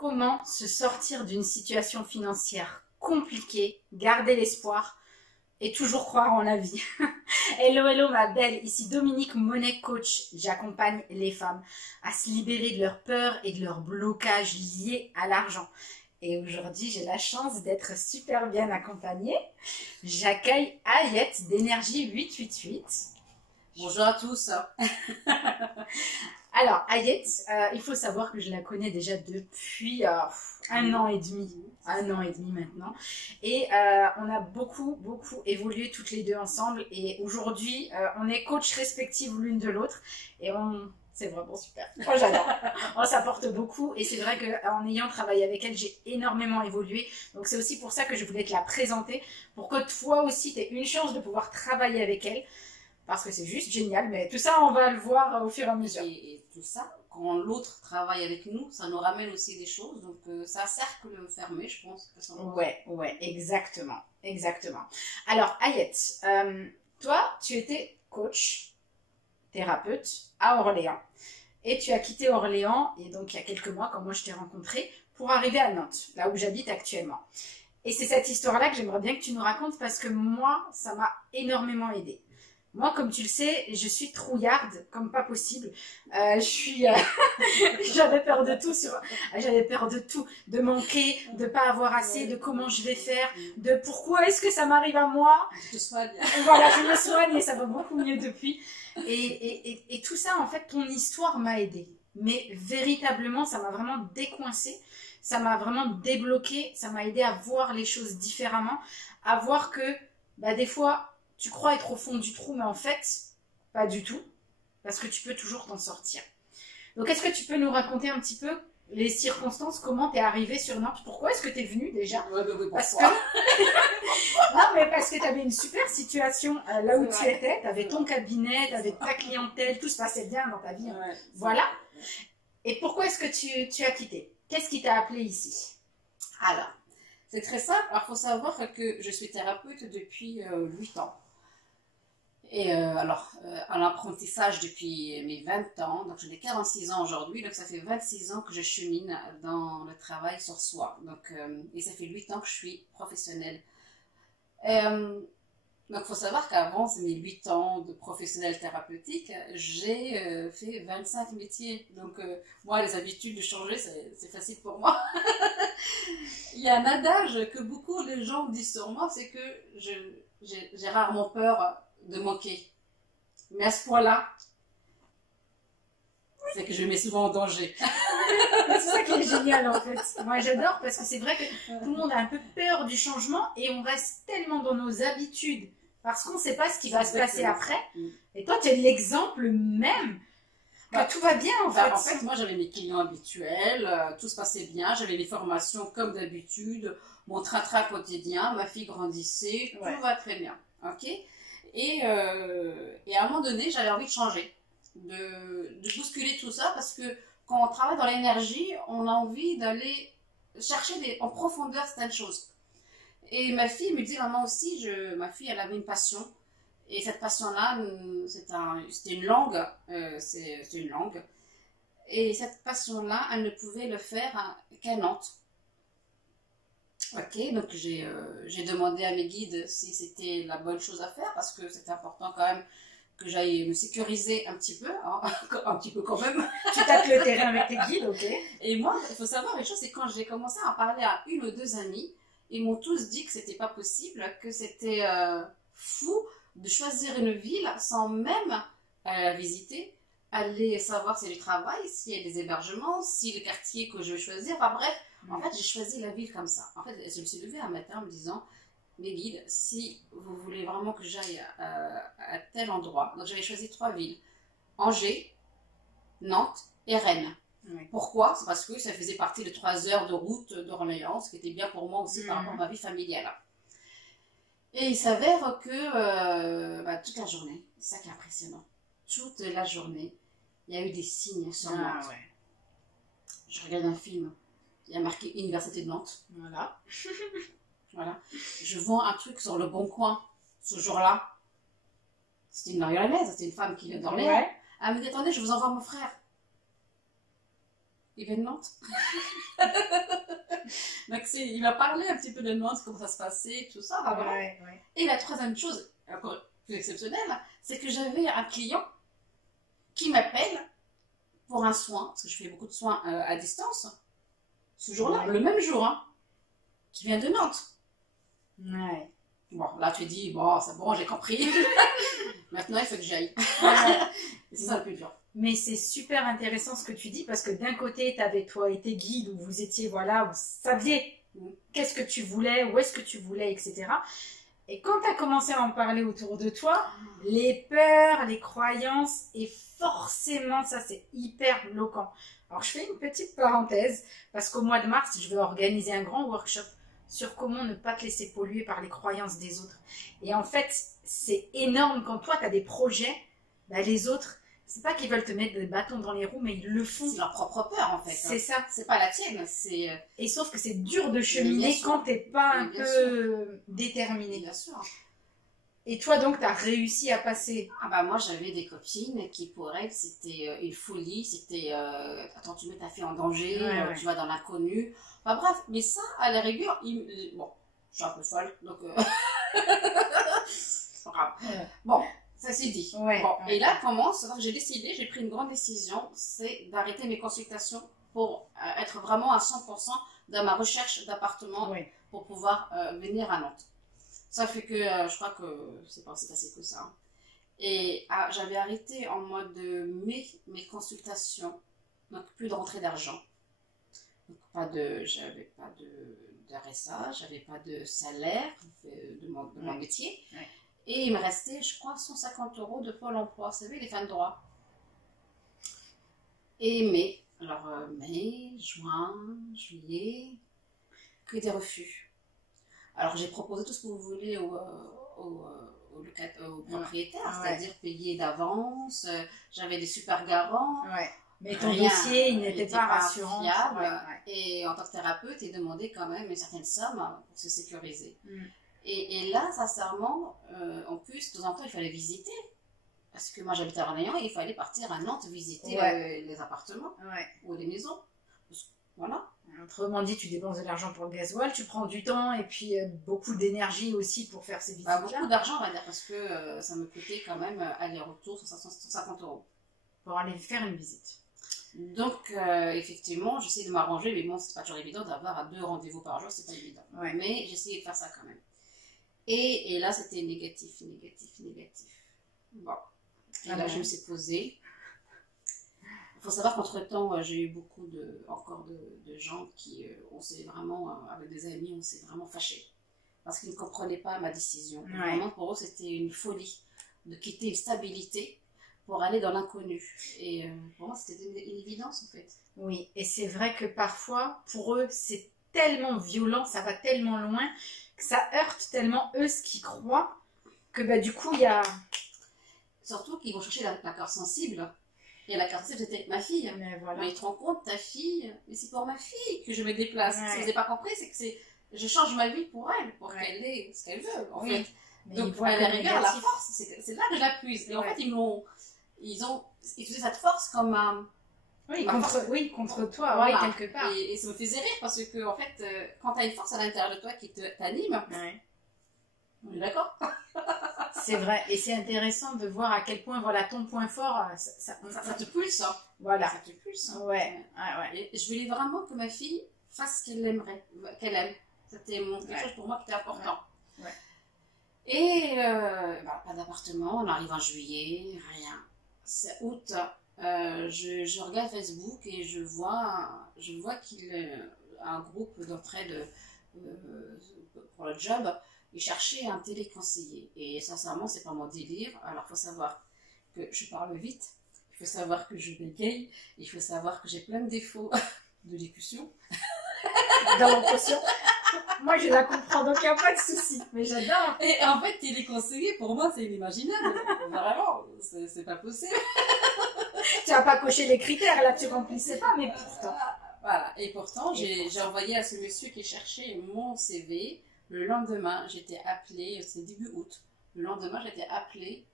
Comment se sortir d'une situation financière compliquée, garder l'espoir et toujours croire en la vie. Hello, hello ma belle, ici Dominique Monet Coach. J'accompagne les femmes à se libérer de leurs peurs et de leurs blocages liés à l'argent. Et aujourd'hui, j'ai la chance d'être super bien accompagnée. J'accueille Ayette d'énergie 888. Bonjour à tous. Alors, Ayette, il faut savoir que je la connais déjà depuis un an et demi. Un an et demi maintenant. Et on a beaucoup évolué toutes les deux ensemble. Et aujourd'hui, on est coach respectives l'une de l'autre. Et c'est vraiment super. Moi, j'adore. On s'apporte beaucoup. Et c'est vrai qu'en ayant travaillé avec elle, j'ai énormément évolué. Donc, c'est aussi pour ça que je voulais te la présenter. Pour que toi aussi, tu aies une chance de pouvoir travailler avec elle. Parce que c'est juste génial, mais tout ça, on va le voir au fur et à mesure. Et tout ça, quand l'autre travaille avec nous, ça nous ramène aussi des choses. Donc, c'est un cercle fermé, je pense. Ouais, exactement. Alors, Ayette, toi, tu étais coach, thérapeute à Orléans. Et tu as quitté Orléans, et donc il y a quelques mois, quand moi je t'ai rencontré, pour arriver à Nantes, là où j'habite actuellement. Et c'est cette histoire-là que j'aimerais bien que tu nous racontes, parce que moi, ça m'a énormément aidée. Moi, comme tu le sais, je suis trouillarde comme pas possible. J'avais peur de tout. J'avais peur de tout, de manquer, de pas avoir assez, de comment je vais faire, de pourquoi est-ce que ça m'arrive à moi. Je te soigne. Voilà, je me soigne et ça va beaucoup mieux depuis. Et tout ça, en fait, ton histoire m'a aidée. Mais véritablement, ça m'a vraiment décoincée. Ça m'a vraiment débloquée. Ça m'a aidé à voir les choses différemment, à voir que, des fois, tu crois être au fond du trou, mais en fait, pas du tout, parce que tu peux toujours t'en sortir. Donc, est-ce que tu peux nous raconter un petit peu les circonstances, comment tu es arrivée sur Nantes? Pourquoi est-ce que tu es venue déjà? Parce que... Non, mais parce que tu avais une super situation là où tu étais, tu avais ton cabinet, tu avais ta clientèle, tout se passait bien dans ta vie. Voilà. Et pourquoi est-ce que tu as quitté? Qu'est-ce qui t'a appelé ici? Alors, c'est très simple. Alors, il faut savoir que je suis thérapeute depuis 8 ans. Et en apprentissage depuis mes 20 ans, donc j'ai 46 ans aujourd'hui, donc ça fait 26 ans que je chemine dans le travail sur soi. Donc, et ça fait 8 ans que je suis professionnelle. Donc il faut savoir qu'avant mes 8 ans de professionnel thérapeutique, j'ai fait 25 métiers. Donc moi, les habitudes de changer, c'est facile pour moi. Il y a un adage que beaucoup de gens disent sur moi, c'est que j'ai rarement peur de manquer. Mais à ce point-là, c'est que je me mets souvent en danger. C'est ça qui est génial en fait. Moi j'adore parce que c'est vrai que tout le monde a un peu peur du changement et on reste tellement dans nos habitudes parce qu'on ne sait pas ce qui va se passer après. Et toi tu es l'exemple même que tout va bien en fait. En fait, moi j'avais mes clients habituels, tout se passait bien, j'avais les formations comme d'habitude, mon train-train quotidien, ma fille grandissait, tout va très bien. Ok. Et à un moment donné, j'avais envie de changer, de bousculer tout ça, parce que quand on travaille dans l'énergie, on a envie d'aller chercher en profondeur certaines choses. Et ma fille me dit, maman aussi, ma fille, elle avait une passion. Et cette passion-là, c'était une langue. C'est une langue. Et cette passion-là, elle ne pouvait le faire qu'à Nantes. Ok, donc j'ai demandé à mes guides si c'était la bonne chose à faire, parce que c'est important quand même que j'aille me sécuriser un petit peu, hein, un petit peu quand même. Tu tapes le terrain avec tes guides, ok. Et moi, il faut savoir une chose, c'est quand j'ai commencé à parler à 1 ou 2 amis, ils m'ont tous dit que c'était pas possible, que c'était fou de choisir une ville sans même la visiter, aller savoir s'il y a du travail, s'il y a des hébergements, si le quartier que je vais choisir, enfin bref. En fait, j'ai choisi la ville comme ça. En fait, je me suis levée un matin en me disant, mes guides, si vous voulez vraiment que j'aille à tel endroit. Donc, j'avais choisi 3 villes. Angers, Nantes et Rennes. Pourquoi? C'est parce que ça faisait partie de 3 heures de route d'Orléans, ce qui était bien pour moi aussi par rapport à ma vie familiale. Et il s'avère que toute la journée, c'est ça qui est impressionnant, toute la journée, il y a eu des signes sur Nantes. Je regarde un film. Il y a marqué Université de Nantes. Voilà. Je vends un truc sur le Bon Coin ce jour-là. C'était une Mariolaise, c'était une femme qui vient d'Orléans. Elle me dit, attendez, je vous envoie mon frère. Il vient de Nantes. Donc il m'a parlé un petit peu de Nantes, comment ça se passait, tout ça. Bah, voilà. Ouais. Et la troisième chose, encore plus exceptionnelle, c'est que j'avais un client qui m'appelle pour un soin, parce que je fais beaucoup de soins à distance, ce jour-là, le même jour, hein, qui vient de Nantes. Ouais. Bon, là tu dis, bon, c'est bon, j'ai compris. Maintenant, il faut que j'aille. C'est ça le plus dur. Mais c'est super intéressant ce que tu dis, parce que d'un côté, tu avais toi et tes guides, où vous étiez, voilà, vous saviez qu'est-ce que tu voulais, où est-ce que tu voulais, etc. Et quand tu as commencé à en parler autour de toi, les peurs, les croyances, et forcément, ça c'est hyper bloquant. Alors je fais une petite parenthèse, parce qu'au mois de mars, je vais organiser un grand workshop sur comment ne pas te laisser polluer par les croyances des autres. Et en fait, c'est énorme quand toi, tu as des projets, bah, les autres, c'est pas qu'ils veulent te mettre des bâtons dans les roues, mais ils le font. C'est leur propre peur, en fait. C'est ça. C'est pas la tienne. C'est... Et sauf que c'est dur de cheminer quand t'es pas un peu déterminé. Bien sûr. Et toi, donc, tu as réussi à passer. Ah bah moi, j'avais des copines qui, pour elles, c'était une folie. C'était, attends, tu mets ta fille en danger, tu vas dans l'inconnu. Enfin bref, mais ça, à la rigueur, bon, je suis un peu folle, donc... c'est pas grave. Bon, ça c'est dit. Bon, et là commence, j'ai décidé, j'ai pris une grande décision, c'est d'arrêter mes consultations pour être vraiment à 100% dans ma recherche d'appartement pour pouvoir venir à Nantes. Ça fait que je crois que c'est pas aussi facile que ça. Et j'avais arrêté en mois de mai mes consultations, donc plus de rentrée d'argent. Donc j'avais pas de RSA, j'avais pas de salaire de mon métier. Et il me restait, je crois, 150 € de Pôle emploi, vous savez, les fins de droit. Et mai, mai, juin, juillet, que des refus. Alors j'ai proposé tout ce que vous voulez aux propriétaires, c'est-à-dire payer d'avance, j'avais des super garants. Mais ton dossier, il n'était pas rassurant. Fiable, et en tant que thérapeute, il demandait quand même une certaine somme pour se sécuriser. Et là, sincèrement, en plus, de temps en temps, il fallait visiter. Parce que moi, j'habite à Orléans et il fallait partir à Nantes visiter les appartements ou les maisons. Voilà. Autrement dit, tu dépenses de l'argent pour le gasoil, tu prends du temps et puis beaucoup d'énergie aussi pour faire ces visites-là. Beaucoup d'argent, on va dire, parce que ça me coûtait quand même aller-retour 150 €. Pour aller faire une visite. Donc, effectivement, j'essaie de m'arranger, mais bon, c'est pas toujours évident d'avoir 2 rendez-vous par jour, c'est pas évident. Mais j'essayais de faire ça quand même. Et là, c'était négatif. Bon. Et là, je me suis posée. Il faut savoir qu'entre-temps, j'ai eu beaucoup encore de gens qui, on s'est vraiment, avec des amis, on s'est vraiment fâchés. Parce qu'ils ne comprenaient pas ma décision. Vraiment, pour eux, c'était une folie de quitter une stabilité pour aller dans l'inconnu. Et pour moi, c'était une évidence, en fait. Oui, et c'est vrai que parfois, pour eux, c'est tellement violent, ça va tellement loin, que ça heurte tellement eux ce qu'ils croient, que bah, du coup, il y a... Surtout qu'ils vont chercher la corde sensible. Et la corde sensible, c'était ma fille. Mais tu te rends compte, ta fille, mais c'est pour ma fille que je me déplace. Si vous n'avez pas compris, c'est que je change ma vie pour elle, pour qu'elle ait ce qu'elle veut, en fait. Mais donc, à la rigueur, la force, c'est là que je la puise. Et en fait, ils ont utilisé cette force comme un... contre toi, quelque part. Et ça me faisait rire parce que, en fait, quand tu as une force à l'intérieur de toi qui t'anime, on est d'accord. C'est vrai, et c'est intéressant de voir à quel point, voilà, ton point fort, ça te pulse. Voilà. Ça te pulse. Et je voulais vraiment que ma fille fasse ce qu'elle aimerait, qu'elle aime. C'était quelque chose pour moi qui était important. Et pas d'appartement, on arrive en juillet, rien. C'est août, je regarde Facebook et je vois qu'il y a un groupe d'entraide pour le job. Il cherchait un téléconseiller. Et sincèrement, c'est pas mon délire. Alors, il faut savoir que je parle vite. Il faut savoir que je bégaye. Il faut savoir que j'ai plein de défauts de l'élocution. Dans l'impression. Moi, je la comprends, donc il n'y a pas de souci. Mais j'adore. Et en fait, téléconseiller, pour moi, c'est inimaginable. Vraiment, c'est pas possible. Tu n'as pas coché les critères, là, tu ne remplissais pas, mais pourtant. Voilà. Et pourtant, j'ai envoyé à ce monsieur qui cherchait mon CV. Le lendemain, j'étais appelée, c'est début août, le lendemain, j'étais appelée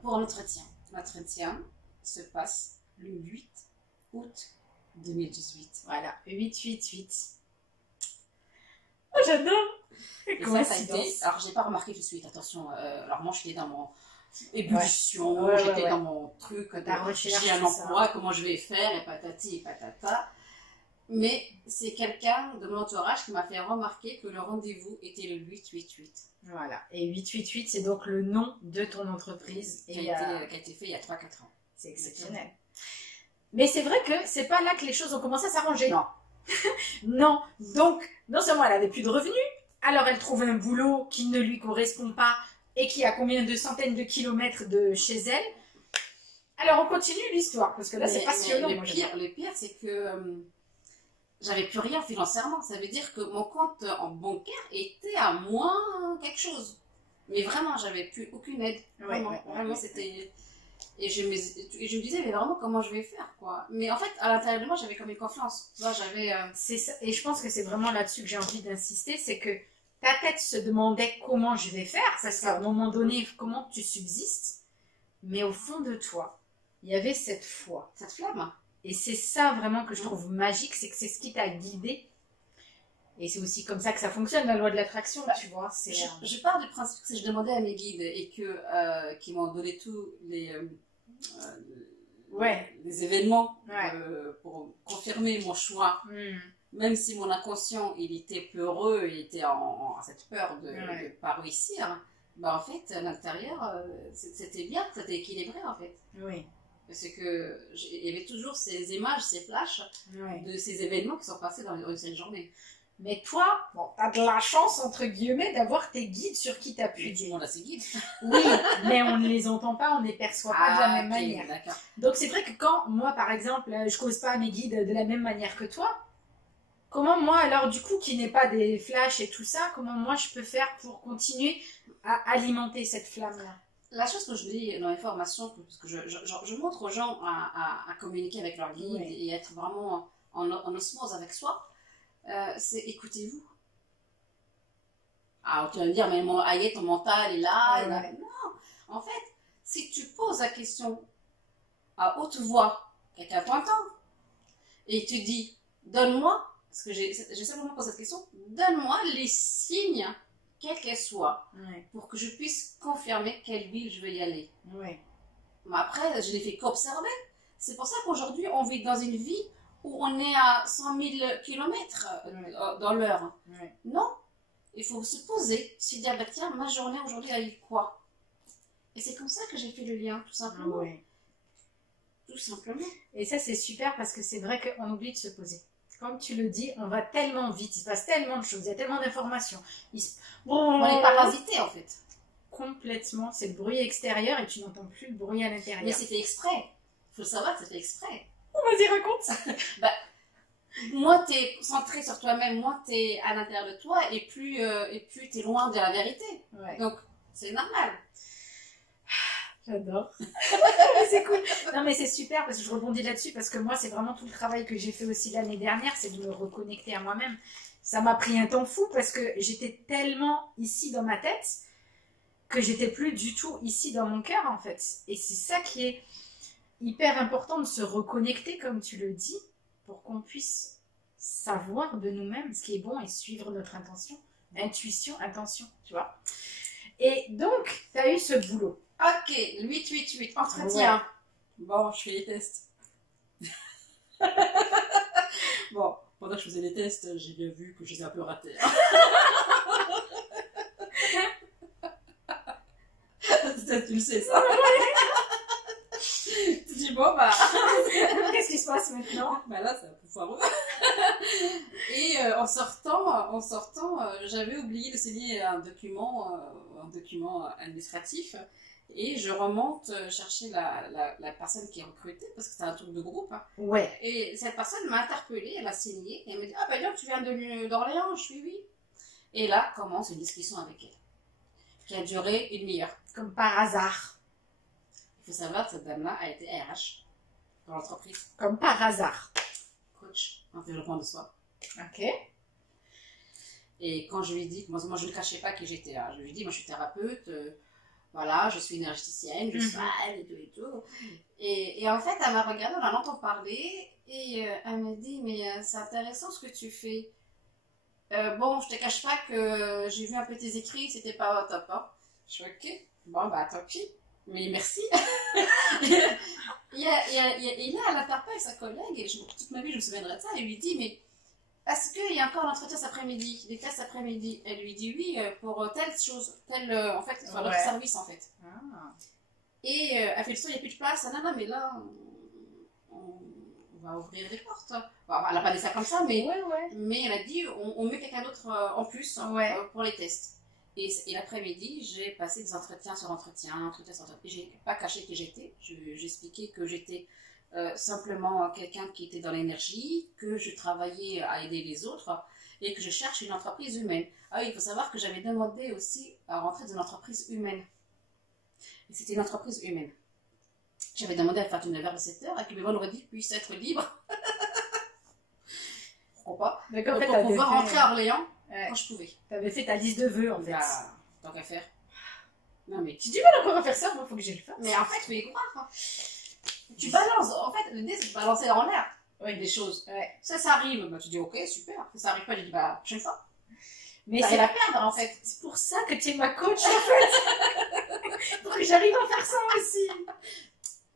pour un entretien. L'entretien se passe le 8 août 2018. Voilà, 888. Oh, j'adore. Et ça a été... Alors, j'ai pas remarqué tout de suite, attention. Alors, moi, j'étais dans mon ébullition, j'étais dans mon truc, j'ai un emploi, comment je vais faire, et patati et patata. Mais c'est quelqu'un de mon entourage qui m'a fait remarquer que le rendez-vous était le 888. Voilà, et 888, c'est donc le nom de ton entreprise. Qui a été fait il y a 3-4 ans. C'est exceptionnel. Mais c'est vrai que c'est pas là que les choses ont commencé à s'arranger. Non. Non. Donc, non seulement elle avait plus de revenus, alors elle trouve un boulot qui ne lui correspond pas et qui a combien de centaines de kilomètres de chez elle. Alors on continue l'histoire, parce que là c'est passionnant. Le pire, c'est que j'avais plus rien financièrement. Ça veut dire que mon compte en bancaire était à moins quelque chose. Mais vraiment, j'avais plus aucune aide. Vraiment, c'était... Et je me disais, mais vraiment, comment je vais faire, quoi. Mais en fait, à l'intérieur de moi, j'avais comme une confiance. Tu vois, j'avais... C'est ça. Et je pense que c'est vraiment là-dessus que j'ai envie d'insister, c'est que ta tête se demandait comment je vais faire, parce qu'à un moment donné, comment tu subsistes. Mais au fond de toi, il y avait cette foi. Cette flamme. Et c'est ça vraiment que je trouve magique, c'est que c'est ce qui t'a guidé. Et c'est aussi comme ça que ça fonctionne, la loi de l'attraction, tu vois. Je pars du principe que si je demandais à mes guides et qu'ils m'ont donné tous les événements pour confirmer mon choix, même si mon inconscient il était peureux, il était en cette peur de ne pas réussir, bah en fait, à l'intérieur, c'était bien, c'était équilibré en fait. Oui. Parce que il y avait toujours ces images, ces flashs de ces événements qui sont passés dans une seule journée. Mais toi, bon, t'as de la chance, entre guillemets, d'avoir tes guides sur qui t'appuies. Tout le monde a ses guides. Oui, mais on ne les entend pas, on ne les perçoit pas de la même manière. Donc c'est vrai que quand, moi par exemple, je cause pas à mes guides de la même manière que toi, comment moi, alors du coup, qui n'ai pas des flashs et tout ça, comment moi je peux faire pour continuer à alimenter cette flamme-là? La chose que je dis dans les formations, parce que je montre aux gens à communiquer avec leur guide et être vraiment en osmose avec soi, c'est écoutez-vous. Ah, tu vas me dire, mais aïe, ton mental est là. Non, en fait, si tu poses la question à haute voix, quelqu'un t'entend, et tu dis, donne-moi, parce que j'ai simplement posé cette question, donne-moi les signes, quels qu'elles soient, pour que je puisse confirmer quelle ville je veux y aller. Mais après, je n'ai fait qu'observer. C'est pour ça qu'aujourd'hui, on vit dans une vie où on est à 100 000 km dans l'heure. Non, il faut se poser, se dire, bah, tiens, ma journée aujourd'hui a eu quoi? Et c'est comme ça que j'ai fait le lien, tout simplement. Tout simplement. Et ça, c'est super parce que c'est vrai qu'on oublie de se poser. Comme tu le dis, on va tellement vite, il se passe tellement de choses, il y a tellement d'informations. On est parasité, en fait. Complètement, c'est le bruit extérieur et tu n'entends plus le bruit à l'intérieur. Mais c'est fait exprès. Il faut le savoir que c'est fait exprès. Vas-y, raconte. Moins tu es centré sur toi-même, moins tu es à l'intérieur de toi et plus tu es loin de la vérité. Donc, c'est normal. J'adore. C'est cool. Non, mais c'est super parce que je rebondis là-dessus parce que moi, c'est vraiment tout le travail que j'ai fait aussi l'année dernière, c'est de me reconnecter à moi-même. Ça m'a pris un temps fou parce que j'étais tellement ici dans ma tête que j'étais plus du tout ici dans mon cœur, en fait. Et c'est ça qui est hyper important, de se reconnecter, comme tu le dis, pour qu'on puisse savoir de nous-mêmes ce qui est bon et suivre notre intention. Intuition, intention, tu vois. Et donc, tu as eu ce boulot. Ok, 888, entretien. Bon, je fais les tests. Bon, pendant que je faisais les tests, j'ai bien vu que je les ai un peu ratés. Tu le sais, ça. Tu dis, bon, bah... Qu'est-ce qui se passe maintenant? Bah là, c'est un peu foireux. Et en sortant, j'avais oublié de signer un document administratif. Et je remonte chercher la personne qui est recrutée, parce que c'est un truc de groupe. Et cette personne m'a interpellée, elle a signé, et elle m'a dit, ah ben donc tu viens d'Orléans? Je suis oui. Et là commence une discussion avec elle, qui a duré 1 heure. Comme par hasard. Il faut savoir que cette dame-là a été RH dans l'entreprise. Comme par hasard. Coach en développement de soi. Ok. Et quand je lui ai dit, moi je ne cachais pas qui j'étais. Je lui ai dit, moi je suis thérapeute, voilà, je suis énergéticienne, je suis et tout et tout. Et en fait, elle m'a regardé, on en entend parler, Et elle me dit, mais c'est intéressant ce que tu fais. Bon, je te cache pas que j'ai vu un peu tes écrits, c'était pas top. Hein. Je suis ok, bon bah tant pis, mais merci. Et là, elle interpelle sa collègue, et toute ma vie je me souviendrai de ça, et lui dit, mais est-ce qu'il y a encore l'entretien cet après-midi, des classes cet après-midi? Elle lui dit oui, pour telle chose, en fait, sur notre service en fait. Ah. Et elle fait le son, il n'y a plus de place. Ah, non, non, mais là, on va ouvrir les portes. Bon, elle n'a pas dit ça comme ça, mais, mais elle a dit on met quelqu'un d'autre en plus pour les tests. Et l'après-midi, j'ai passé des entretiens sur entretien, j'ai pas caché qui j'étais. J'expliquais que j'étais simplement quelqu'un qui était dans l'énergie, que je travaillais à aider les autres et que je cherche une entreprise humaine. Ah oui, il faut savoir que j'avais demandé aussi à rentrer dans une entreprise humaine. Et c'était une entreprise humaine. J'avais demandé à faire du 9h à 7h et que le vendredi puisse être libre. Pourquoi pas? D'accord, pour pouvoir rentrer à Orléans quand je pouvais. Tu avais fait ta liste de vœux en fait. Bah, tant qu'à faire. Non mais tu dis mal encore à faire ça, moi il faut que je le fasse. Mais en fait, tu peux y croire. Hein. Tu balances, en fait, l'idée c'est de balancer en l'air des choses. Ça arrive, bah, tu dis ok, super. Ça arrive pas, je dis bah, prochaine fois. Mais c'est la perdre en fait. C'est pour ça que tu es ma coach en fait. Pour que j'arrive à faire ça aussi.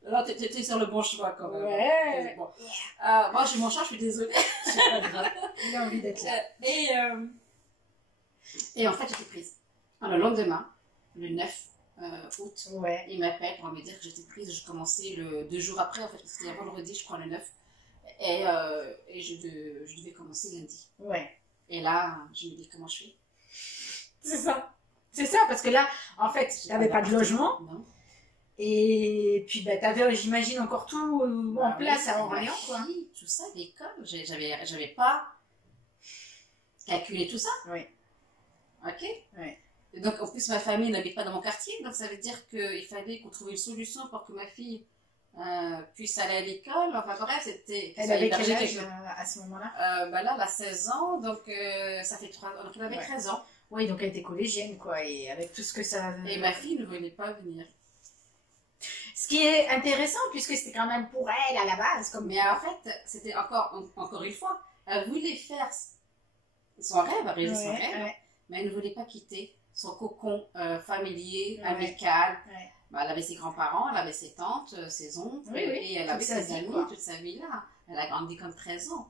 Là, t'es sur le bon chemin quand même. Ouais. Bon. Moi, j'ai mon chat, je suis désolée. C'est pas grave. Il a envie d'être là. Et en fait, j'étais prise. Alors, le lendemain, le 9 août, il m'appelle pour me dire que j'étais prise. Je commençais 2 jours après, en fait, c'était vendredi, je crois, le 9. Et je devais commencer lundi. Et là, je me dis comment je fais. C'est ça. C'est ça, parce que là, en fait, tu n'avais pas de logement. Non. Et puis, bah, tu avais, j'imagine, encore tout en place à Orléans, quoi. Tout ça, l'école, j'avais pas calculé tout ça. Ok. Et donc, en plus, ma famille n'habite pas dans mon quartier, donc ça veut dire qu'il fallait qu'on trouve une solution pour que ma fille puisse aller à l'école. Enfin, bref, c'était. Elle avait quel âge à ce moment-là? Bah là, elle a 16 ans, donc ça fait 3 ans. Donc, elle avait 13 ans. Oui, donc elle était collégienne, quoi, et avec tout ce que ça... Et ma fille ne voulait pas venir. Ce qui est intéressant, puisque c'était quand même pour elle à la base. Mais en fait, c'était encore une fois, elle voulait faire son rêve, réaliser son rêve, mais elle ne voulait pas quitter son cocon familier, amical. Bah, elle avait ses grands-parents, elle avait ses tantes, ses oncles, et elle avait ses amis toute sa vie là. Elle a grandi comme 13 ans.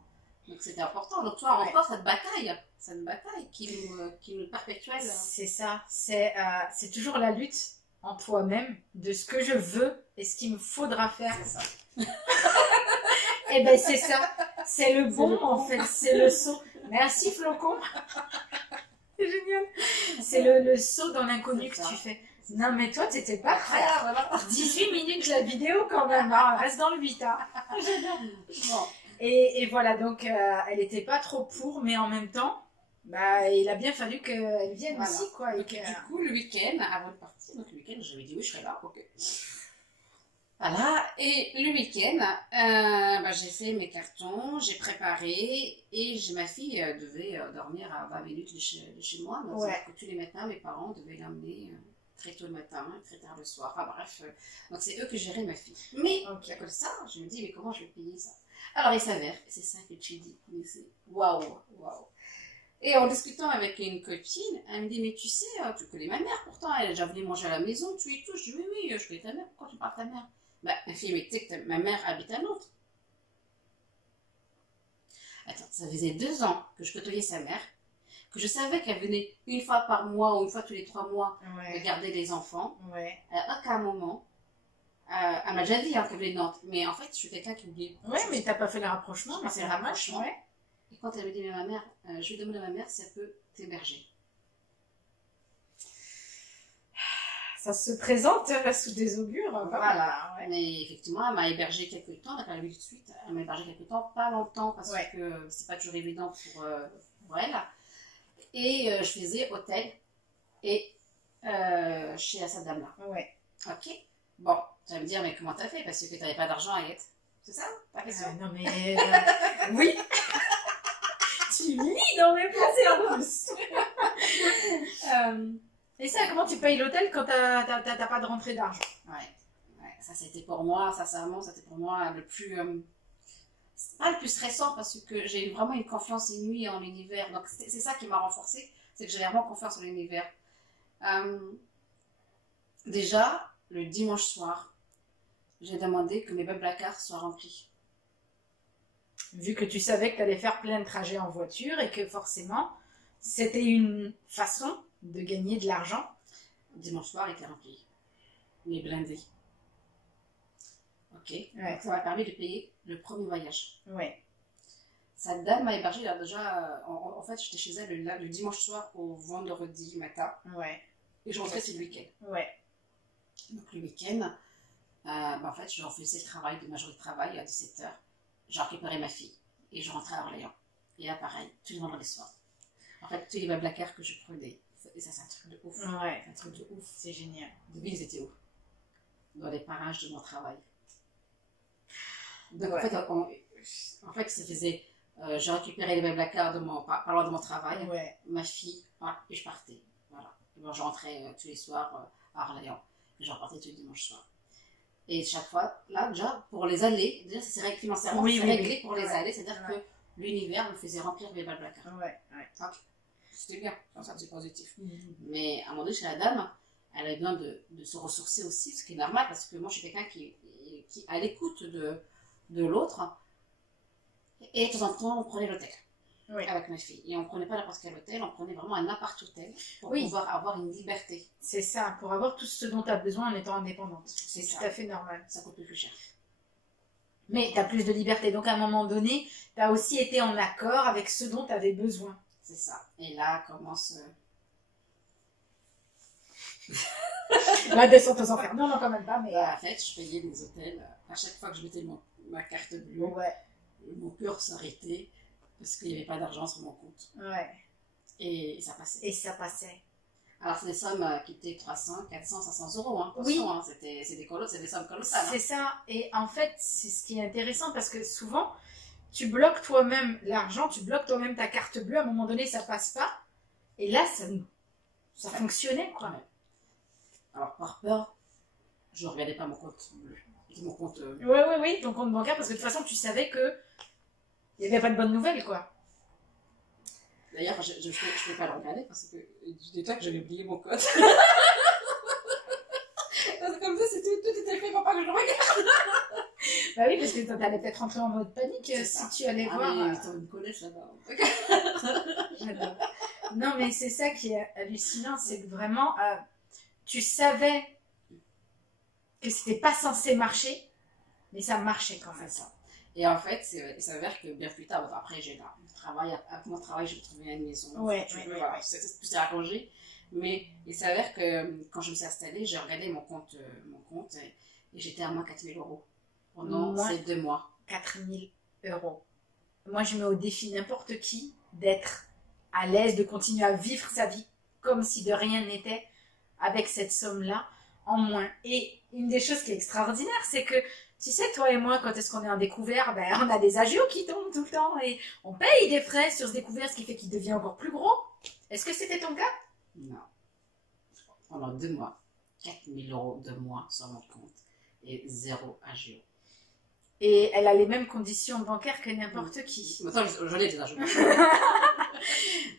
Donc c'était important. Donc toi, encore cette bataille qui nous perpétuelle. C'est ça. C'est toujours la lutte en toi-même de ce que je veux et ce qu'il me faudra faire. C'est ça. Et ben c'est ça. C'est le bon en fait. C'est le saut. Merci Flocon. C'est génial. C'est le saut dans l'inconnu que tu fais. Non mais toi t'étais pas prêt. 18 minutes la vidéo quand même. Hein. Reste dans le 8. Hein. Bon. Et voilà, donc elle était pas trop pour, mais en même temps, bah, il a bien fallu qu'elle vienne aussi, quoi. Donc, du coup, le week-end, avant de partir, donc le week-end, j'avais dit oui, je serai là, ok. Voilà, et le week-end, bah, j'ai fait mes cartons, j'ai préparé, et ma fille devait dormir à 20 minutes de chez moi. Donc, tous les matins, mes parents devaient l'emmener très tôt le matin, très tard le soir. Enfin bref, donc c'est eux que géraient ma fille. Mais, comme ça, je me dis, mais comment je vais payer ça? Alors, il s'avère, c'est ça que tu dis, waouh. Et en discutant avec une copine, elle me dit, mais tu sais, tu connais ma mère, pourtant, elle a déjà venu manger à la maison, tu y touches. Je dis, oui, je connais ta mère, pourquoi tu parles de ta mère? Bah, ma fille, mais tu sais que ma mère habite à Nantes. Attends, ça faisait 2 ans que je côtoyais sa mère, que je savais qu'elle venait une fois par mois ou une fois tous les 3 mois regarder les enfants. À aucun moment, elle m'a déjà dit qu'elle venait de Nantes, mais en fait, je suis quelqu'un qui oublie. Mais t'as pas fait le rapprochement. Mais c'est le rapprochement. Et quand elle me dit, mais ma mère, je lui demande à ma mère si elle peut t'héberger. Ça se présente sous des augures. Voilà. Mais effectivement, elle m'a hébergé quelques temps, elle a vu tout de suite, elle m'a hébergé quelques temps, pas longtemps, parce que c'est pas toujours évident pour elle. Et je faisais hôtel et chez cette dame-là. Ok. Bon, tu vas me dire, mais comment t'as fait? Parce que t'avais pas d'argent à Yette. C'est ça ta question? Non mais... oui. Tu lis dans mes pensées en plus. Et ça, comment tu payes l'hôtel quand t'as pas de rentrée d'argent? Ouais, ça c'était pour moi, sincèrement, c'était pour moi le plus... pas le plus stressant parce que j'ai vraiment une confiance inouïe en l'univers. Donc c'est ça qui m'a renforcée, c'est que j'ai vraiment confiance en l'univers. Déjà, le dimanche soir, j'ai demandé que mes Blablacar soient remplis. Vu que tu savais que tu allais faire plein de trajets en voiture et que forcément, c'était une façon de gagner de l'argent. Le dimanche soir était rempli. Mais blindé. Ok. Ouais. Donc ça m'a permis de payer le premier voyage. Ouais. Sa dame m'a hébergée là déjà. En fait, j'étais chez elle le dimanche soir au vendredi matin. Ouais. Et je rentrais sur le week-end. Ouais. Donc le week-end, en fait, je refaisais le travail de ma journée de travail à 17h. Je récupérais ma fille et je rentrais à Orléans. Et là, pareil, tous les vendredis soirs. En fait, tous les Blablacar que je prenais. Et ça, c'est un truc de ouf. Ouais. Un truc de ouf. C'est génial. De ville, ils étaient où? Dans les parages de mon travail. Donc, Ouais. en fait, ça faisait. Je récupérais les Blablacar pas loin de mon travail. Ouais. Ma fille, et je partais. Voilà. Et bon, je rentrais tous les soirs à Orléans. Et je repartais tous les dimanches soirs. Et chaque fois, là, déjà, pour les allées, déjà, c'est réglé financièrement, Oui, c'est oui, réglé oui. pour les Ouais. allées, c'est-à-dire Ouais. que l'univers me faisait remplir mes Blablacar. Ouais. Ouais. Ok. C'était bien, ça c'est positif. Mhm. Mais à un moment donné, chez la dame, elle avait besoin de se ressourcer aussi, ce qui est normal, parce que moi, je suis quelqu'un qui est à l'écoute de l'autre. Et de temps en temps, on prenait l'hôtel Oui. avec ma fille. Et on prenait pas n'importe quel hôtel, on prenait vraiment un appart-hôtel pour Oui. pouvoir avoir une liberté. C'est ça, pour avoir tout ce dont tu as besoin en étant indépendante. C'est ça. tout à fait normal. Ça coûte plus cher. Mais tu as plus de liberté. Donc à un moment donné, tu as aussi été en accord avec ce dont tu avais besoin. C'est ça. Et là commence. La descente aux enfers. Non, non, quand même pas, mais. En fait, je payais des hôtels. À chaque fois que je mettais ma carte bleue, Ouais. mon cœur s'arrêtait parce qu'il n'y avait pas d'argent sur mon compte. Ouais. Et ça passait. Et ça passait. Alors, c'est des sommes qui étaient 300, 400, 500 euros. Hein, Oui. hein. C'est des sommes colossales. C'est ça. Et en fait, c'est ce qui est intéressant parce que souvent, tu bloques toi-même l'argent, tu bloques toi-même ta carte bleue. À un moment donné, ça passe pas. Et là, ça fonctionnait, quoi. Ouais. Alors, par peur, je ne regardais pas mon compte bleu. Mon compte. Oui, ton compte bancaire, parce que de toute façon, tu savais que il n'y avait pas de bonnes nouvelles, quoi. D'ailleurs, je ne pouvais pas le regarder parce que dis-toi que j'avais oublié mon code. Comme ça, tout était fait pour pas que je le regarde. Bah oui, parce que t'allais peut-être rentrer en mode panique C'est si ça. tu allais voir. Mais ils me connaissent là-bas. J'adore. Non, mais c'est ça qui est hallucinant, c'est que vraiment, tu savais que c'était pas censé marcher, mais ça marchait quand même. C'est ça. Et en fait, il s'avère que bien plus tard, après j'ai travail, après mon travail, j'ai trouvé une maison. Ouais. C'est arrangé. Mais il s'avère que quand je me suis installée, j'ai regardé mon compte et j'étais à moins 4 000 euros pendant ces 2 mois. 4 000 euros. Moi, je mets au défi n'importe qui d'être à l'aise, de continuer à vivre sa vie comme si de rien n'était avec cette somme-là en moins. Et une des choses qui est extraordinaire, c'est que, tu sais, toi et moi, quand est-ce qu'on est en découvert, on a des agios qui tombent tout le temps et on paye des frais sur ce découvert, ce qui fait qu'il devient encore plus gros. Est-ce que c'était ton cas? Non. Pendant 2 mois, 4 000 euros de moins sur mon compte et 0 agio. Et elle a les mêmes conditions bancaires que n'importe qui. Maintenant, je l'ai déjà.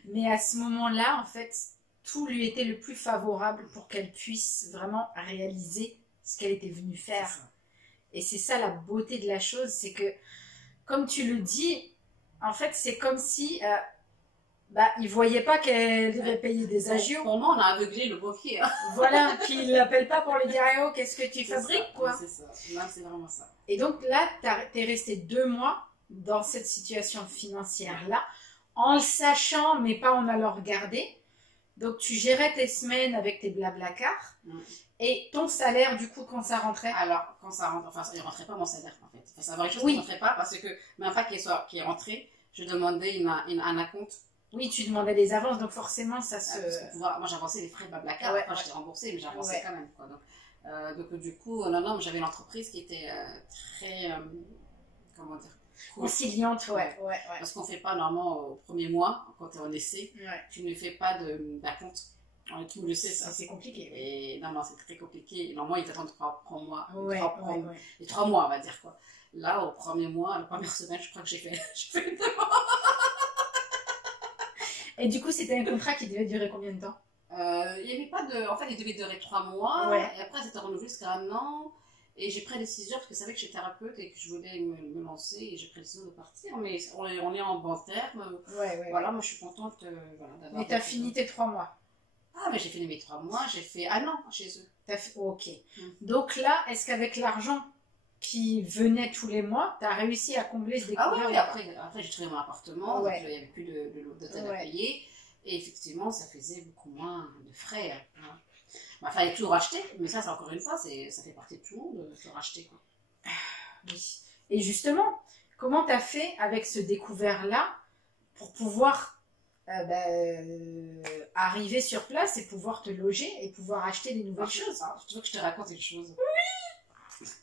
Mais à ce moment-là, en fait, tout lui était le plus favorable pour qu'elle puisse vraiment réaliser ce qu'elle était venue faire. Et c'est ça la beauté de la chose, c'est que, comme tu le dis, en fait, c'est comme si il voyait pas qu'elle devait payer des agios. Pour moi, on a aveuglé le banquier. Hein. Voilà, qu'il l'appelle pas pour lui dire oh, qu'est-ce que tu fabriques, ça, quoi. C'est ça. Là, c'est vraiment ça. Et donc là, t'es resté 2 mois dans cette situation financière-là, en le sachant, mais pas en allant regarder. Donc tu gérais tes semaines avec tes Blablacar. Et ton salaire, du coup, quand ça rentrait? Alors, quand ça rentre, enfin, il ne rentrait pas mon salaire, en fait. Il faut savoir les choses Oui. qui ne rentraient pas, parce que même pas qu'il est rentré, je demandais un acompte. Oui, tu demandais des avances, donc forcément, ça se... Parce que moi, j'avançais les frais de Blablacar, Ouais, après, j'étais remboursée, mais j'avançais quand même, quoi. Donc, du coup, non, j'avais une entreprise qui était très, comment dire, conciliante, ouais. Parce qu'on ne fait pas, normalement, au premier mois, quand tu es en essai, Ouais. tu ne fais pas d'acompte. Tout le sait, ça. C'est compliqué. Et non, c'est très compliqué. Normalement, ils t'attendent 3 mois. Ouais. 3 mois, on va dire, quoi. Là, au premier mois, la première semaine, je crois que j'ai fait, j'ai fait une demande. Et du coup, c'était un contrat qui devait durer combien de temps? Il n'y avait pas de. En fait, il devait durer 3 mois. Ouais. Et après, c'était renouvelé jusqu'à 1 an. Et j'ai pris la décision, parce que je savais que j'étais thérapeute et que je voulais me lancer. Et j'ai pris la décision de partir. Mais on est en bon terme. Ouais. Voilà, moi, je suis contente voilà, d'avoir. Mais t'as fini tes 3 mois. Ah, mais j'ai fini mes 3 mois. J'ai fait 1 an chez eux. Ok. Donc là, est-ce qu'avec l'argent qui venait tous les mois, t'as réussi à combler ce Ah oui, découvert? oui, après j'ai trouvé mon appartement. Ouais. Donc, il n'y avait plus d'hôtel à Ouais. payer. Et effectivement, ça faisait beaucoup moins de frais. Hein. Bah, fallait tout racheter, mais ça, c'est encore une fois, ça fait partie de tout le monde de tout racheter. Quoi. Oui. Et justement, comment t'as fait avec ce découvert-là pour pouvoir arriver sur place et pouvoir te loger et pouvoir acheter des nouvelles choses? Tu veux que je te raconte une chose? Oui!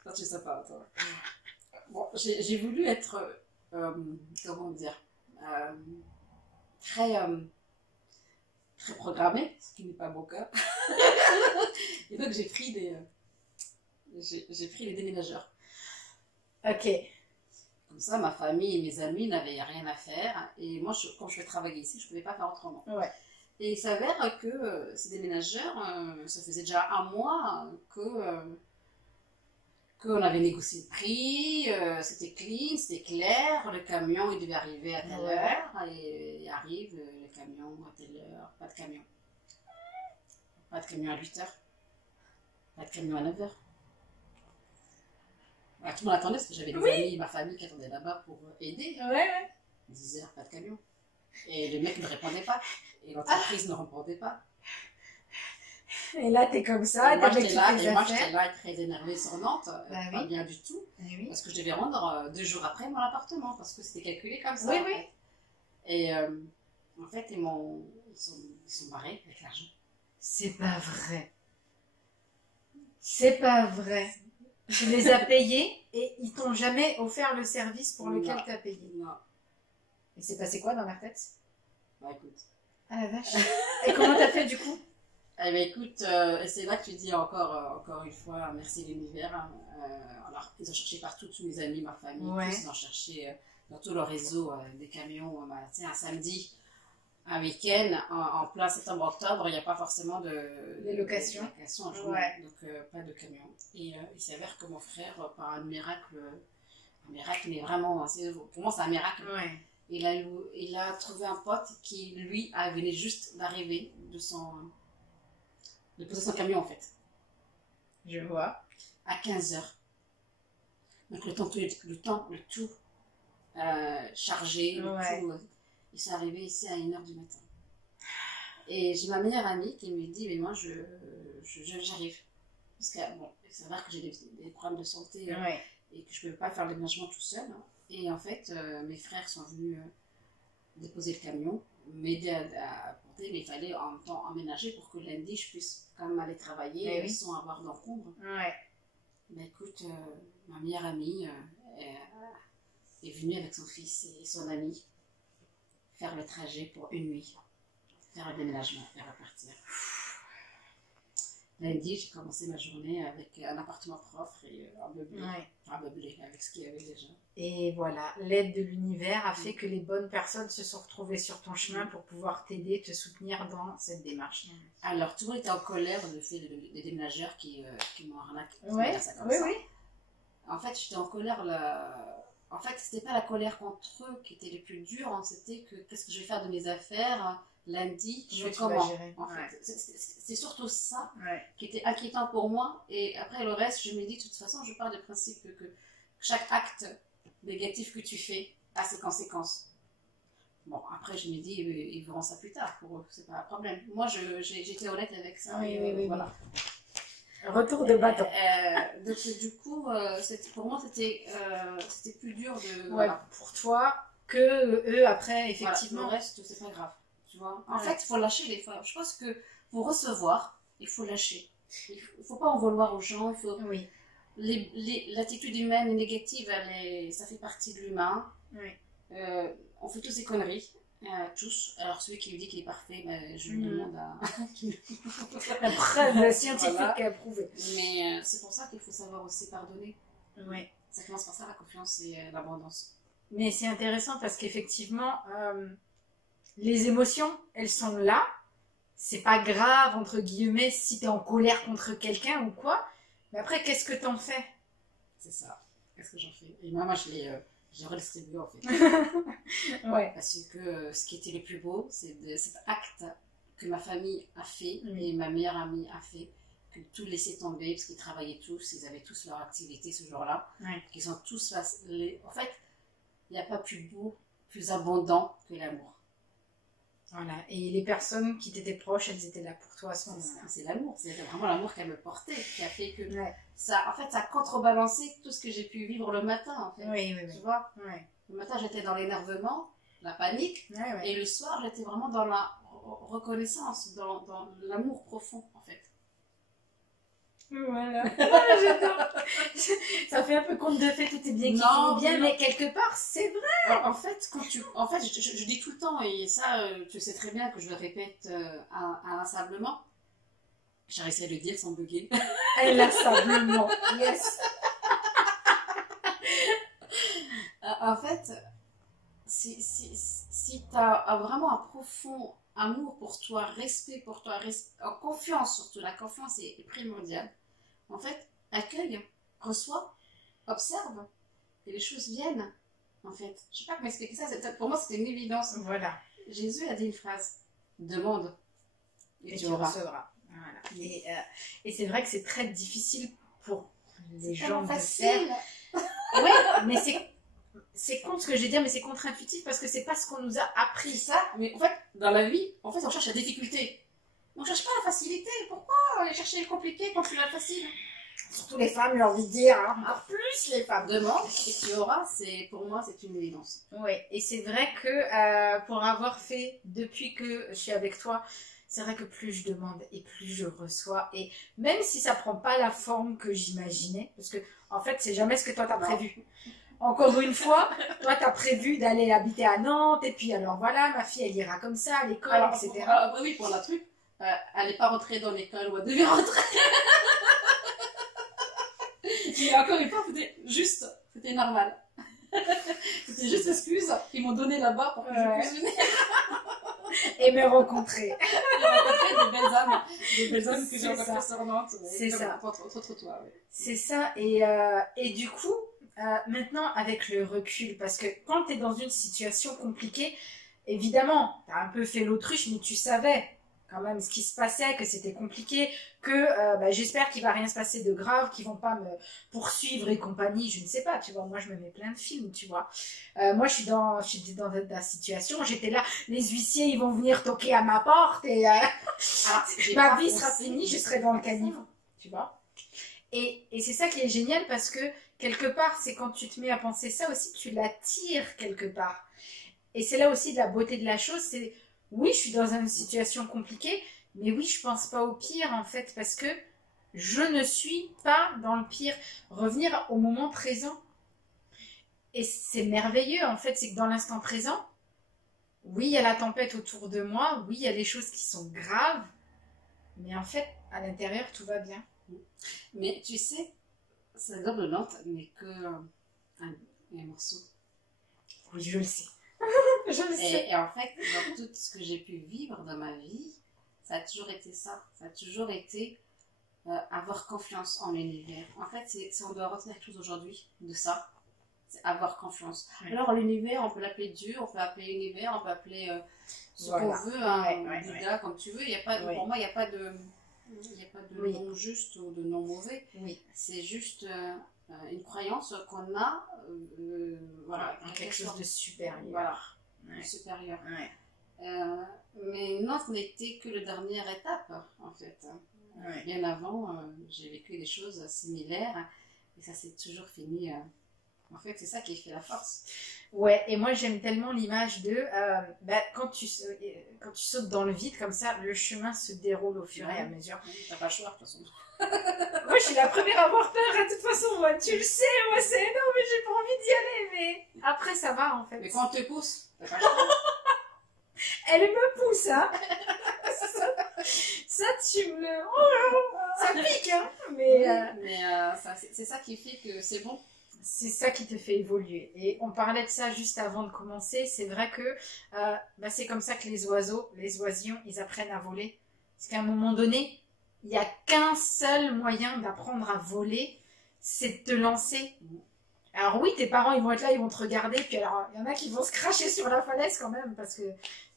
Ça, tu sais pas, toi. Bon, j'ai voulu être, comment dire, très, très programmée, ce qui n'est pas mon cas. Et donc, j'ai pris les déménageurs. Ok. Comme ça, ma famille et mes amis n'avaient rien à faire. Et moi, quand je vais travailler ici, je ne pouvais pas faire autrement. Ouais. Et il s'avère que ces déménageurs, ça faisait déjà 1 mois qu'on avait négocié le prix, c'était clean, c'était clair, le camion il devait arriver à telle heure, et il arrive le camion à telle heure, pas de camion. Pas de camion à 8h, pas de camion à 9h. Alors, tout le monde attendait parce que j'avais des amis, ma famille qui attendaient là-bas pour aider. Ouais. 10h, pas de camion. Et le mec ne répondait pas, et l'entreprise ne répondait pas. Et là, t'es comme ça, moi, t'avais j'étais là, très énervée sur Nantes, pas bien du tout, parce que je devais rendre 2 jours après mon appartement, parce que c'était calculé comme ça. Oui. Et en fait, ils sont barrés avec l'argent. C'est pas vrai. C'est pas vrai. Tu les as payés et ils t'ont jamais offert le service pour lequel t'as payé. Non. Et c'est passé quoi dans leur tête? Bah écoute. Ah la vache. Et comment t'as fait du coup? Eh ben écoute, c'est là que tu dis encore une fois, merci l'univers. Alors, ils ont cherché partout, tous mes amis, ma famille, tous, ils ont cherché dans tout le réseau des camions. Un samedi, un week-end, en plein septembre-octobre, il n'y a pas forcément de location en journée, donc pas de camion. Et il s'avère que mon frère, par un miracle, mais vraiment, pour moi c'est un miracle. Ouais. Il a trouvé un pote qui, lui, venait juste d'arriver de poser son camion en fait. Je vois. À 15h. Donc le tout chargé, tout. Ils sont arrivés ici à 1h du matin. Et j'ai ma meilleure amie qui me dit, mais moi j'arrive. Parce que bon, il s'avère que j'ai des problèmes de santé et que je ne peux pas faire le déménagement tout seul. Hein. Et en fait, mes frères sont venus déposer le camion, m'aider à porter, mais il fallait en même temps emménager pour que lundi je puisse quand même aller travailler sans avoir d'encombre. Ouais. Mais écoute, ma meilleure amie est venue avec son fils et son ami faire le trajet pour une nuit, faire le déménagement et repartir. Lundi, j'ai commencé ma journée avec un appartement propre et un meublé avec ce qu'il y avait déjà. Et voilà, l'aide de l'univers a fait que les bonnes personnes se sont retrouvées sur ton chemin pour pouvoir t'aider, te soutenir dans cette démarche. Alors, tout le monde était en colère du fait des déménageurs qui m'ont arnaqué. Oui. En fait, j'étais en colère. En fait, c'était pas la colère contre eux qui était le plus dur, hein, c'était que qu'est-ce que je vais faire de mes affaires lundi, je vais comment en fait, c'est surtout ça qui était inquiétant pour moi. Et après le reste, je me dis de toute façon, je pars du principe que chaque acte négatif que tu fais a ses conséquences. Bon, après je me dis, ils verront ça plus tard, pour eux, c'est pas un problème. Moi, j'étais honnête avec ça. Voilà. Retour de bâton. Donc du coup, pour moi, c'était plus dur de... Voilà. Pour toi, que eux, après, effectivement... Voilà, le reste, c'est pas grave. Tu vois. En fait, il faut lâcher des fois. Je pense que pour recevoir, il faut lâcher. Il ne faut pas en vouloir aux gens. Il faut... L'attitude humaine est négative, ça fait partie de l'humain. On fait tous des conneries. Tous. Alors celui qui lui dit qu'il est parfait, je lui demande à... La preuve scientifique à prouver. Mais c'est pour ça qu'il faut savoir aussi pardonner. Ça commence par ça, la confiance et l'abondance. Mais c'est intéressant parce qu'effectivement, les émotions, elles sont là. C'est pas grave, entre guillemets, si t'es en colère contre quelqu'un ou quoi. Mais après, qu'est-ce que t'en fais? C'est ça. Qu'est-ce que j'en fais? Et moi, j'ai redistribué en fait. Ouais. Parce que ce qui était le plus beau, c'est cet acte que ma famille a fait et ma meilleure amie a fait, que tout laissait tomber parce qu'ils travaillaient tous, ils avaient tous leur activité ce jour-là. Ouais. Qu'ils ont tous en fait, il n'y a pas plus beau, plus abondant que l'amour. Voilà. Et les personnes qui t'étaient proches, elles étaient là pour toi à ce moment-là. C'est l'amour, c'est vraiment l'amour qu'elle me portait, qui a fait que Ouais. ça, en fait, ça a contrebalancé tout ce que j'ai pu vivre le matin, en fait. Oui, oui, Tu oui. vois, Ouais. le matin, j'étais dans l'énervement, la panique, Ouais, ouais. et le soir, j'étais vraiment dans la reconnaissance, dans l'amour profond, en fait. Voilà. J'adore. Ça fait un peu conte de fées, tout est bien qui finit bien, mais quelque part, c'est vrai. Alors, en fait, je dis tout le temps, et ça, tu sais très bien que je le répète inlassablement. J'essaie de le dire sans bugger. Inlassablement. Yes. En fait, si tu as vraiment un profond amour pour toi, respect pour toi, confiance surtout, la confiance est primordiale. En fait, accueille, reçois, observe, et les choses viennent. En fait, je sais pas comment expliquer ça, pour moi c'était une évidence. Voilà. Jésus a dit une phrase, demande et tu auras. Recevras. Voilà. Et c'est vrai que c'est très difficile pour les gens de facile. faire. Oui, mais c'est contre ce que je vais dire, mais c'est contre-intuitif parce que c'est pas ce qu'on nous a appris. C'est ça, mais en fait, dans la vie, en fait, on cherche la difficulté. On cherche pas la facilité. Pourquoi aller chercher le compliqué quand tu l'as facile? Surtout les femmes, j'ai envie de dire, hein. Encore plus les femmes. Demande et tu auras, pour moi, c'est une évidence. Oui, et c'est vrai que pour avoir fait depuis que je suis avec toi, c'est vrai que plus je demande et plus je reçois. Et même si ça prend pas la forme que j'imaginais, parce que en fait, c'est jamais ce que toi t'as prévu. Encore une fois, toi t'as prévu d'aller habiter à Nantes, et puis alors voilà, ma fille elle ira comme ça à l'école, etc. Oui, pour la truc, elle n'est pas rentrée dans l'école où elle devait rentrer. Mais encore une fois, c'était normal. C'était juste excuse. Ils m'ont donné là-bas pour que je puisse venir. Et me rencontrer. J'ai rencontré des belles âmes que j'ai rencontrées sur Nantes. C'est ça. Entre toi, oui. C'est ça. Et du coup, maintenant, avec le recul, parce que quand tu es dans une situation compliquée, évidemment, tu as un peu fait l'autruche, mais tu savais quand même ce qui se passait, que c'était compliqué, que j'espère qu'il va rien se passer de grave, qu'ils vont pas me poursuivre et compagnie, je ne sais pas, tu vois, moi je me mets plein de films, tu vois. Moi j'étais dans la situation, j'étais là, les huissiers ils vont venir toquer à ma porte et ma vie sera finie, je serai dans le caniveau, tu vois. Et c'est ça qui est génial parce que quelque part, c'est quand tu te mets à penser ça aussi, tu l'attires quelque part. Et c'est là aussi de la beauté de la chose, c'est oui, je suis dans une situation compliquée, mais oui, je pense pas au pire en fait, parce que je ne suis pas dans le pire. Revenir au moment présent. Et c'est merveilleux en fait, c'est que dans l'instant présent, oui, il y a la tempête autour de moi, oui, il y a des choses qui sont graves, mais en fait, à l'intérieur, tout va bien. Mais tu sais, ça dure de Nantes n'est que un morceau. Oui, je le sais. Je le sais. Et en fait, dans tout ce que j'ai pu vivre dans ma vie, ça a toujours été ça. Ça a toujours été avoir confiance en l'univers. En fait, on doit retenir quelque chose aujourd'hui de ça. C'est avoir confiance. Ouais. Alors, l'univers, on peut l'appeler Dieu, on peut l'appeler univers, on peut appeler ce qu'on veut, Bouddha, comme tu veux. Il y a pas, pour moi, il n'y a pas de, nom juste ou de nom mauvais. Oui. C'est juste une croyance qu'on a, quelque chose de supérieur. Voilà. Ouais. Supérieur. Ouais. Mais Nantes n'était que la dernière étape, en fait. Ouais. Bien avant, j'ai vécu des choses similaires et ça s'est toujours fini. En fait, c'est ça qui fait la force. Ouais, et moi j'aime tellement l'image de quand tu sautes dans le vide comme ça, le chemin se déroule au fur et à mesure. T'as pas le choix, de toute façon. Moi je suis la première à avoir peur, de toute façon, moi, tu le sais, moi c'est non, mais j'ai pas envie d'y aller, mais après ça va en fait. Mais quand on te pousse, t'as pas le choix. Elle me pousse, hein. Ça tu me... Oh, ça pique, hein. Mais c'est ça qui fait que c'est bon. c'est ça qui te fait évoluer. Et on parlait de ça juste avant de commencer. C'est vrai que c'est comme ça que les oiseaux, les oisillons, ils apprennent à voler. Parce qu'à un moment donné, il n'y a qu'un seul moyen d'apprendre à voler, c'est de te lancer. Alors oui, tes parents, ils vont être là, ils vont te regarder. Puis alors, il y en a qui vont se cracher sur la falaise quand même, parce que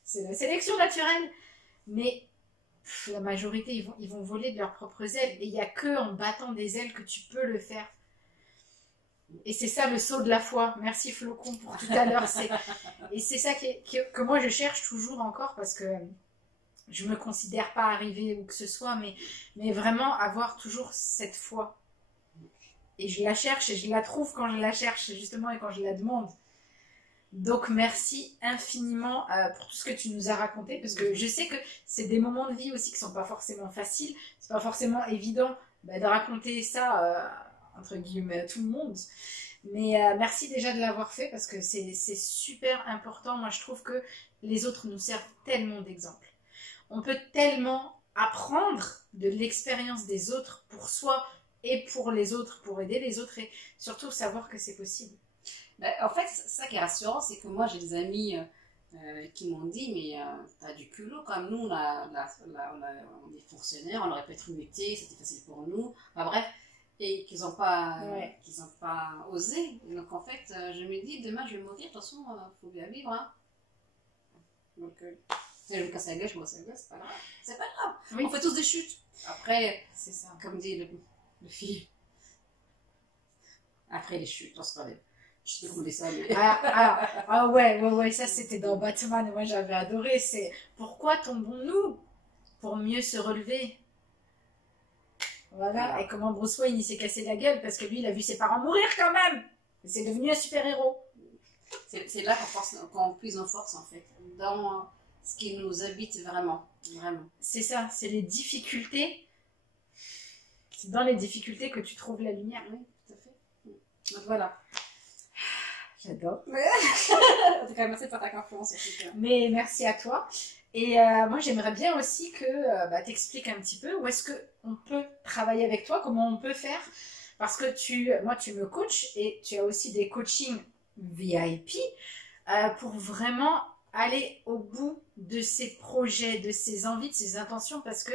c'est la sélection naturelle. Mais la majorité, ils vont voler de leurs propres ailes. Et il n'y a que en battant des ailes que tu peux le faire. Et c'est ça le saut de la foi. Merci Flocon pour tout à l'heure. Et c'est ça que moi je cherche toujours encore parce que je me considère pas arrivée où que ce soit, mais vraiment avoir toujours cette foi. Et je la cherche et je la trouve quand je la cherche justement et quand je la demande. Donc merci infiniment pour tout ce que tu nous as raconté parce que je sais que c'est des moments de vie aussi qui sont pas forcément faciles. C'est pas forcément évident de raconter ça entre guillemets à tout le monde. Mais merci déjà de l'avoir fait parce que c'est super important. Moi je trouve que les autres nous servent tellement d'exemples. On peut tellement apprendre de l'expérience des autres pour soi et pour les autres, pour aider les autres et surtout savoir que c'est possible. En fait, ça qui est rassurant, c'est que moi j'ai des amis qui m'ont dit mais t'as du culot comme nous, on est fonctionnaires, on aurait pu être mutés, c'était facile pour nous. Enfin bref, et qu'ils n'ont pas osé. Donc en fait, je me dis demain je vais mourir, de toute façon, faut bien vivre. Hein. Donc si je me casse la gueule, je me casse la gueule, c'est pas grave. C'est pas grave. Oui. On fait tous des chutes. Après, c'est ça, comme dit le film. Après les chutes, on se relève. Je sais pas comment on dit ça, mais... ouais, ça c'était dans Batman, moi j'avais adoré, c'est pourquoi tombons-nous? Pour mieux se relever. Voilà, et comment Bruce Wayne il s'est cassé la gueule parce que lui il a vu ses parents mourir quand même. C'est devenu un super-héros. C'est là qu'on puise nos forces en fait, dans ce qui nous habite vraiment. C'est ça, c'est les difficultés. C'est dans les difficultés que tu trouves la lumière. Oui, tout à fait. Donc voilà. J'adore. En tout cas, merci pour ta confiance. Mais merci à toi. Et moi, j'aimerais bien aussi que tu expliques un petit peu où est-ce qu'on peut travailler avec toi, comment on peut faire. Parce que moi, tu me coaches et tu as aussi des coachings VIP pour vraiment aller au bout de ses projets, de ses envies, de ses intentions. Parce que,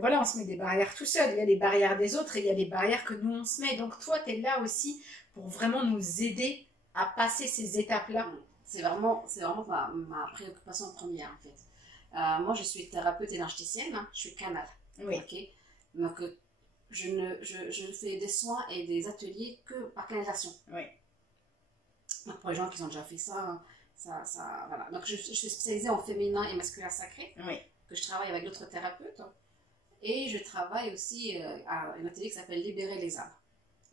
voilà, on se met des barrières tout seul. Il y a les barrières des autres et il y a les barrières que nous, on se met. Donc, toi, tu es là aussi pour vraiment nous aider à passer ces étapes-là. C'est vraiment ma préoccupation première en fait. Moi je suis thérapeute énergéticienne, hein, je suis canal. Oui. Okay. Donc je fais des soins et des ateliers que par canalisation. Oui. Donc pour les gens qui ont déjà fait ça, voilà. Donc je suis spécialisée en féminin et masculin sacré, oui. Que je travaille avec d'autres thérapeutes. Et je travaille aussi à un atelier qui s'appelle Libérer les âmes.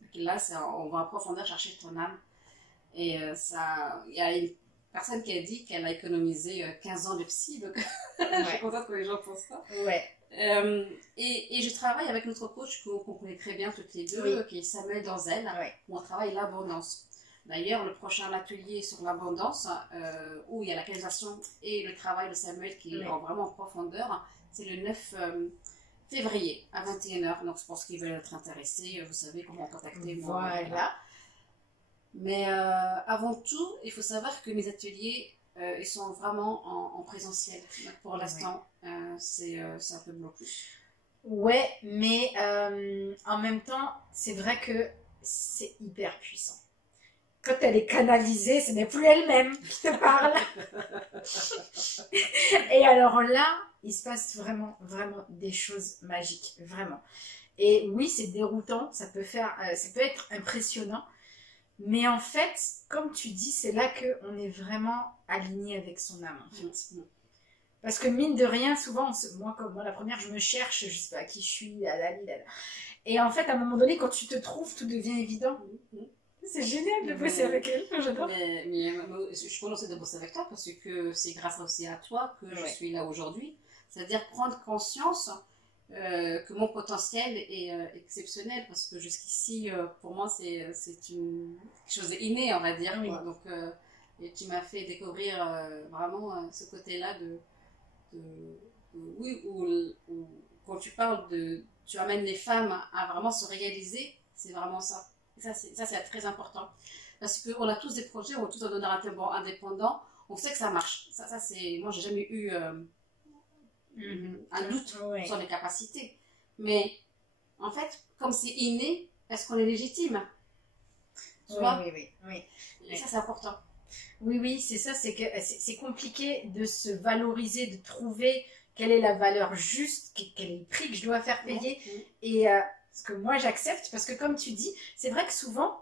Donc là on va en profondeur chercher ton âme. Et il y a une personne qui a dit qu'elle a économisé 15 ans de psy, donc je suis contente que les gens pensent ça. Ouais. Et je travaille avec notre coach qu'on connaît très bien toutes les deux, oui. Qui est Samuel Danzel, où on travaille l'abondance. D'ailleurs, le prochain atelier sur l'abondance, où il y a la canalisation et le travail de Samuel qui est vraiment en profondeur, c'est le 9 février à 21h. Donc je pense qu'ils veulent être intéressés, vous savez comment contacter moi. Voilà. Mais avant tout, il faut savoir que mes ateliers, ils sont vraiment en présentiel. Donc pour l'instant, c'est un peu bloqué. Ouais, mais en même temps, c'est vrai que c'est hyper puissant. Quand elle est canalisée, ce n'est plus elle-même qui te parle. Et alors là, il se passe vraiment, vraiment des choses magiques, vraiment. Et oui, c'est déroutant, ça peut être impressionnant. Mais en fait, comme tu dis, c'est là qu'on est vraiment aligné avec son âme, en fait. Parce que mine de rien, souvent, moi, la première, je me cherche, je sais pas qui je suis, et en fait, à un moment donné, quand tu te trouves, tout devient évident. C'est génial de bosser avec elle, j'adore. Mais je suis contente de bosser avec toi parce que c'est grâce aussi à toi que je suis là aujourd'hui. C'est-à-dire prendre conscience que mon potentiel est exceptionnel parce que jusqu'ici pour moi c'est quelque chose d'inné, on va dire. Oui. Quoi. Donc et tu m'as fait découvrir vraiment ce côté-là oui, où quand tu parles tu amènes les femmes à vraiment se réaliser, c'est vraiment ça. Ça, c'est très important. Parce qu'on a tous des projets, on est tous un donneur indépendant, on sait que ça marche. Ça c'est... Moi, j'ai jamais eu un doute sur les capacités. Mais, en fait, comme c'est inné, est-ce qu'on est légitime? Tu vois? Oui. Et ça, c'est important. Oui, c'est ça, c'est que c'est compliqué de se valoriser, de trouver quelle est la valeur juste, quel est le prix que je dois faire payer. Et ce que moi j'accepte, parce que comme tu dis, c'est vrai que souvent,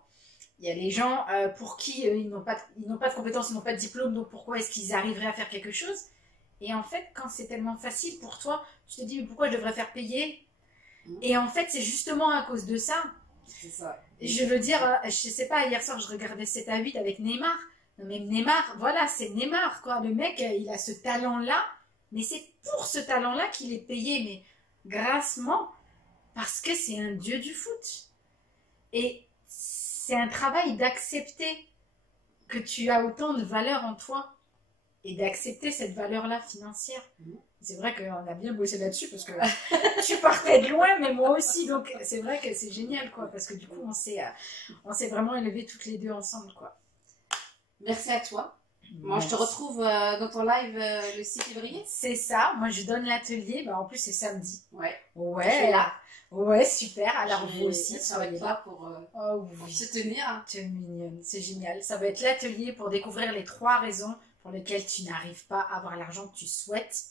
il y a les gens pour qui ils n'ont pas de compétences, ils n'ont pas de diplôme, donc pourquoi est-ce qu'ils arriveraient à faire quelque chose? Et en fait, quand c'est tellement facile pour toi, tu te dis, mais pourquoi je devrais faire payer? Et en fait, c'est justement à cause de ça. C'est ça. Je veux dire, je sais pas, hier soir, je regardais 7-8 avec Neymar. Non, mais Neymar, voilà, c'est Neymar, quoi. Le mec, il a ce talent-là, mais c'est pour ce talent-là qu'il est payé, mais grassement, parce que c'est un dieu du foot. Et c'est un travail d'accepter que tu as autant de valeur en toi et d'accepter cette valeur-là financière. C'est vrai qu'on a bien bossé là-dessus parce que tu partais de loin, mais moi aussi. Donc c'est vrai que c'est génial, quoi, parce que du coup, on s'est vraiment élevés toutes les deux ensemble, quoi. Merci à toi. Moi, je te retrouve dans ton live le 6 février. C'est ça. Moi, je donne l'atelier. Bah, en plus, c'est samedi. Ouais. Ouais. Je suis là. Ouais, super. Alors, vous aussi, ça va être là pour se tenir. Tu es mignonne. C'est génial. Ça va être l'atelier pour découvrir les 3 raisons pour lesquelles tu n'arrives pas à avoir l'argent que tu souhaites.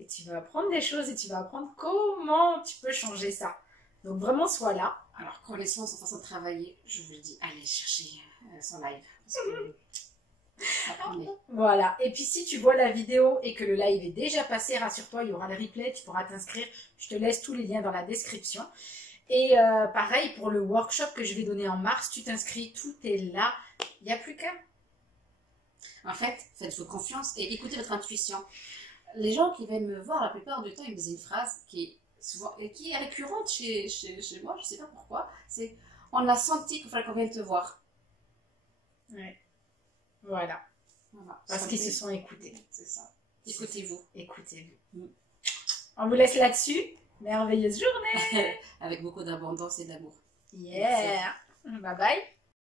Et tu vas apprendre des choses et tu vas apprendre comment tu peux changer ça. Donc, vraiment, sois là. Alors, connaissance en façon de travailler, je vous le dis, allez chercher son live. Parce que ça promet. Voilà. Et puis, si tu vois la vidéo et que le live est déjà passé, rassure-toi, il y aura le replay, tu pourras t'inscrire. Je te laisse tous les liens dans la description. Et pareil, pour le workshop que je vais donner en mars, tu t'inscris, tout est là. Il n'y a plus qu'à. En fait, faites-vous confiance et écoutez votre intuition. Les gens qui viennent me voir, la plupart du temps, ils me disent une phrase qui est récurrente chez moi, je ne sais pas pourquoi, c'est « on a senti qu'il fallait qu'on vienne te voir ». Ouais. Voilà. Parce qu'ils se sont écoutés. C'est ça. Écoutez-vous. Écoutez-vous. On vous laisse là-dessus. Merveilleuse journée. Avec beaucoup d'abondance et d'amour. Yeah. Bye bye.